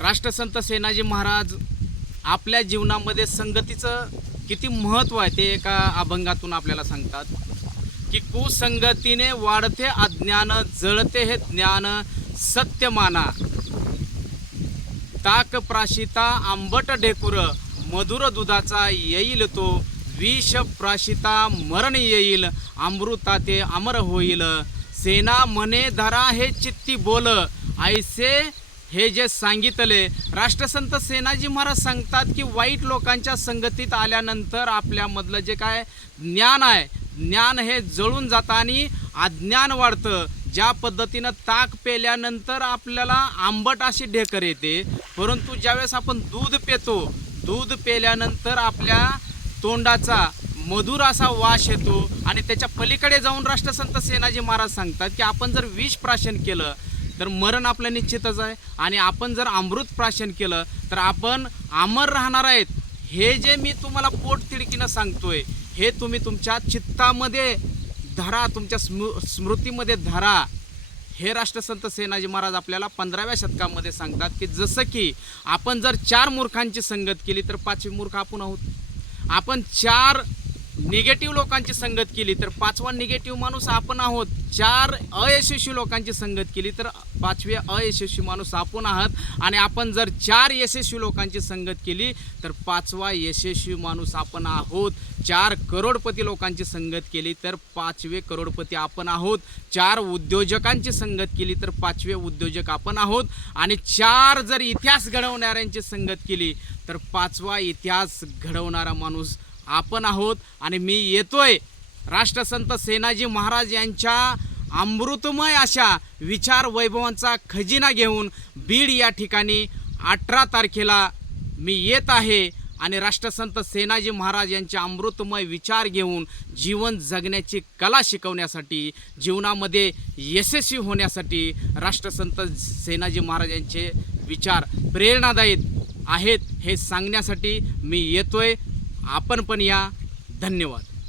राष्ट्रसंत सेनाजी महाराज आपल्या जीवनामध्ये संगतीचं किती महत्त्व आहे ते एका अभंगातून आपल्याला सांगतात की कुसंगतीने वाढते अज्ञान जळते हे ज्ञान सत्यमाना. ताक प्राशिता आंबट ढेकुर मधुर दुधाचा येईल तो विष प्राशिता मरण येईल अमृता ते अमर होईल. सेना मने धरा हे चित्ती बोल ऐसे हे जे सांगितले राष्ट्रसंत सेनाजी महाराज सांगतात की वाईट लोकांच्या संगतीत आल्यानंतर आपल्यामधलं जे काय ज्ञान आहे ज्ञान हे जळून जातं आणि अज्ञान वाढतं. ज्या पद्धतीनं ताक पेल्यानंतर आपल्याला आंबट अशी ढेकर येते. परंतु ज्यावेळेस आपण दूध पितो दूध पेल्यानंतर आपल्या तोंडाचा मधुर असा वास येतो आणि त्याच्या पलीकडे जाऊन राष्ट्रसंत सेनाजी महाराज सांगतात की आपण जर विष प्राशन केलं तर मरण आपलं निश्चितच आहे. आणि आपण जर अमृत प्राशन केलं तर आपण अमर राहणार आहेत. हे जे मी तुम्हाला पोट तिडकीनं सांगतोय हे तुम्ही तुमच्या चित्तामध्ये धरा तुमच्या स्मृ स्मृतीमध्ये धरा. हे राष्ट्रसंत सेनाजी महाराज आपल्याला पंधराव्या शतकामध्ये सांगतात की जसं की आपण जर चार मूर्खांची संगत केली तर पाचवी मूर्ख आपण आहोत. आपण चार निगेटिव्ह लोकांची संगत केली तर पाचवा निगेटिव्ह माणूस आपण आहोत. चार अयशस्वी लोकांची संगत केली तर पाचवे अयशस्वी माणूस आपण आहात. आणि आपण जर चार यशस्वी लोकांची संगत केली तर पाचवा यशस्वी माणूस आपण आहोत. चार करोडपती लोकांची संगत केली तर पाचवे करोडपती आपण आहोत. चार उद्योजकांची संगत केली तर पाचवे उद्योजक आपण आहोत. आणि चार जर इतिहास घडवणाऱ्यांची संगत केली तर पाचवा इतिहास घडवणारा माणूस आपण आहोत आणि मी येतोय. राष्ट्रसंत सेनाजी महाराज यांच्या अमृतमय अशा विचार वैभवांचा खजिना घेऊन बीड या ठिकाणी अठरा तारखेला मी येत आहे आणि राष्ट्रसंत सेनाजी महाराज यांचे अमृतमय विचार घेऊन जीवन जगण्याची कला शिकवण्यासाठी जीवनामध्ये यशस्वी होण्यासाठी राष्ट्रसंत सेनाजी महाराज यांचे विचार प्रेरणादायी आहेत हे सांगण्यासाठी मी येतोय. आपण पण या. धन्यवाद.